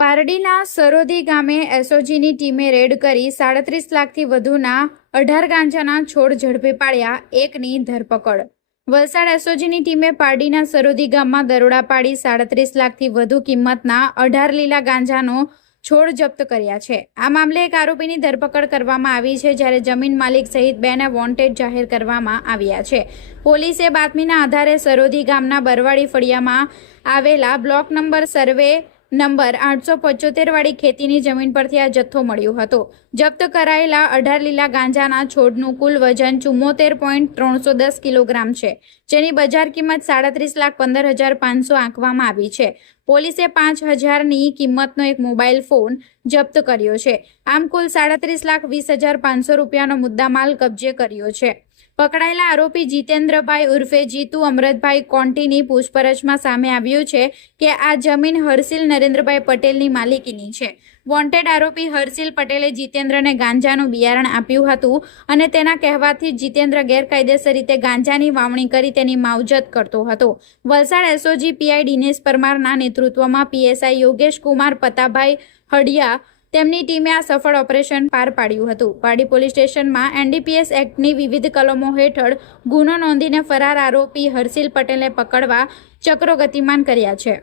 પારડીના સરોદી ગામે એસઓજીની ટીમે રેડ કરી 37 લાખથી વધુના 18 ગાંજાના છોડ ઝડપી પાડ્યા, એકની ધરપકડ। વલસાડ એસઓજીની ટીમે પારડીના સરોદી ગામમાં દરોડા પાડી 37 લાખથી વધુ કિંમતના 18 લીલા ગાંજાનો છોડ જપ્ત કર્યા છે। આ મામલે એક આરોપીની ધરપકડ કરવામાં આવી છે, જ્યારે જમીન માલિક સહિત 2ને વોન્ટેડ જાહેર કરવામાં આવ્યા છે। પોલીસે બાતમીના આધારે સરોદી ગામના બરવાડી ફળિયામાં આવેલા બ્લોક નંબર સર્વે નંબર 875 વાળી ખેતીની જમીન પરથી આ જથ્થો મળ્યો હતો। જપ્ત કરાયેલા 18 લીલા ગાંજાના છોડનું કુલ વજન 74.310 કિલોગ્રામ છે, જેની બજાર કિંમત 37,15,500 આંકવામાં આવી છે। પોલીસે 5,000ની કિંમતનો એક મોબાઈલ ફોન જપ્ત કર્યો છે। આમ કુલ 37,20,500 રૂપિયાનો મુદ્દામાલ કબજે કર્યો છે। પકડાયેલા આરોપી જીતેન્દ્રભાઈ ઉર્ફે જીતુ અમરતભાઈ કોન્ટીની પૂછપરછમાં સામે આવ્યું છે કે આ જમીન હર્ષિલ નરેન્દ્રભાઈ પટેલની માલિકીની છે। વોન્ટેડ આરોપી હર્ષિલ પટેલે જીતેન્દ્રને ગાંજાનું બિયારણ આપ્યું હતું અને તેના કહેવાથી જીતેન્દ્ર ગેરકાયદેસર રીતે ગાંજાની વાવણી કરી તેની માવજત કરતો હતો। વલસાડ એસઓજી પીઆઈ દિનેશ પરમારના નેતૃત્વમાં પીએસઆઈ યોગેશ કુમાર પતાભાઈ હડિયા તેમની ટીમે આ સફળ ઓપરેશન પાર પાડ્યું હતું। પારડી પોલીસ સ્ટેશનમાં એનડીપીએસ એક્ટની વિવિધ કલમો હેઠળ ગુનો નોંધીને ફરાર આરોપી હર્ષિલ પટેલને પકડવા ચક્રો ગતિમાન કર્યા છે।